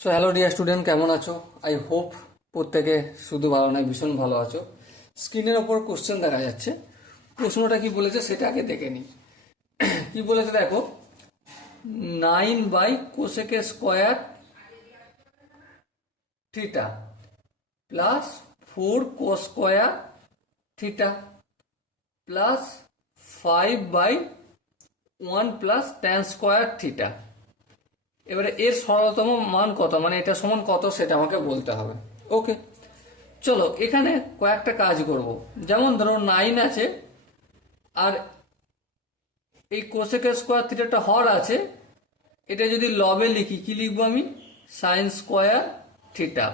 So hello dear student, কেমন আছো? I hope প্রত্যেকে শুধু ভালো নয়, ভীষণ ভালো আছো। স্ক্রিনের ওপর কোশ্চেন দেখা যাচ্ছে। প্রশ্নটা কি বলেছে সেটা আগে দেখে নিই। কি বলেছে দেখো, 9/cosec² theta plus 4 cos² theta plus 5/1 plus tan² theta. এবারে এর সরলতম মান কত, মানে এটা সমান কত সেটা আমাকে বলতে হবে। ওকে, চলো এখানে কয়েকটা কাজ করব। যেমন ধরো 9 আছে আর এই কোসেক² থিটাটা হর আছে, এটা যদি লবে লিখি কি লিখবো আমি? sin² theta.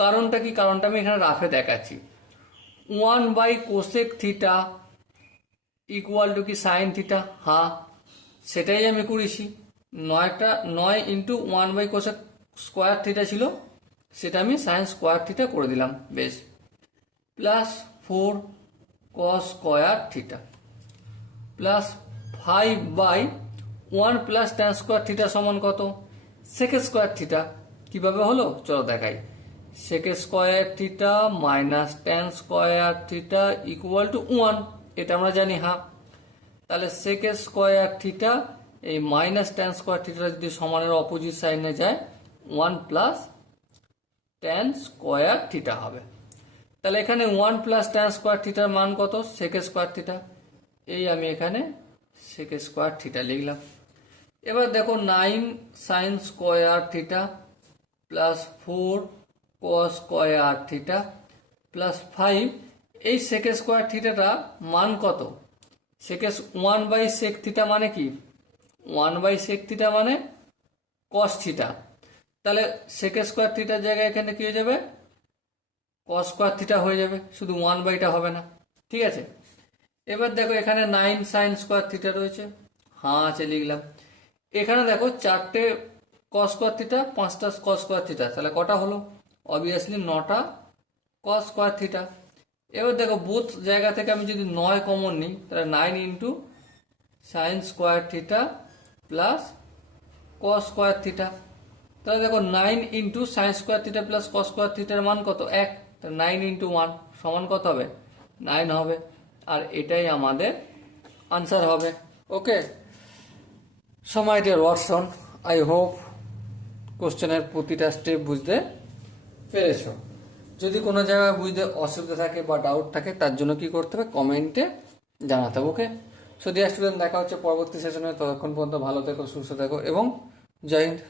কারণটা কি, কারণটা আমি এখানে রাফে দেখাচ্ছি। 1/cosec থিটা ইকুয়াল টু কি সাইন থিটা? হ্যাঁ, সেটাই আমি করেছি। 9 ইন্টু 1/cosec² থিটা ছিল, সেটা আমি sin² থিটা করে দিলাম। বেশ, plus 4 cos² theta plus 5/1 plus tan² theta সমান কত? sec²থিটা। কিভাবে হলো চলো দেখাই। sec²থিটা মাইনাস tan²থিটা ইকুয়াল টু 1, এটা আমরা জানি। হ্যাঁ, তাহলে sec²থিটা এই মাইনাস tan²থিটা যদি সমানের অপোজিট সাইডে যায় 1 প্লাস tan²থিটা হবে। তাহলে এখানে 1 প্লাস tan²থিটার মান কত? sec²থিটা। এই আমি এখানে sec²থিটা লিখলাম। এবার দেখো 9 sin² theta plus 4 cos² theta plus 5, এই sec²থিটাটা মান কত? 1/sec থিটা মানে কি? 1/sec থিটা মানে cos থিটা। তাহলে sec²থিটার জায়গায় এখানে কি হয়ে যাবে? cos² থিটা হয়ে যাবে, শুধু 1/টা হবে না। ঠিক আছে, এবার দেখো এখানে 9 sin² থিটা রয়েছে। হ্যাঁ আছে, লিখলাম। এখানে দেখো 4টে cos²থিটা, 5টা cos²থিটা, তাহলে কটা হলো? অবভিয়াসলি 9টা cos²থিটা। এবার দেখো বোথ জায়গা থেকে আমি যদি 9 কমন নিই, তাহলে 9 ইন্টু sin² থিটা প্লাস cos²থিটা। তাহলে দেখো 9 ইন্টু sin² থিটা প্লাস cos²থিটার মান কত? 1। তাহলে 9 ইন্টু 1 সমান কত হবে? 9 হবে। আর এটাই আমাদের আনসার হবে। Okay, so my dear Watson, I hope কোশ্চেনের প্রতিটা স্টেপ বুঝতে পেরেছো। যদি কোনো জায়গায় বুঝতে অসুবিধা থাকে বা ডাউট থাকে, তার জন্য কি করতে হবে? কমেন্টে জানাতে হবে। ওকে, সো ডিয়ার স্টুডেন্ট, দেখা হচ্ছে পরবর্তী সেশনে। ততক্ষণ পর্যন্ত ভালো থেকো, সুস্থ থেকো এবং জয় হিন্দ।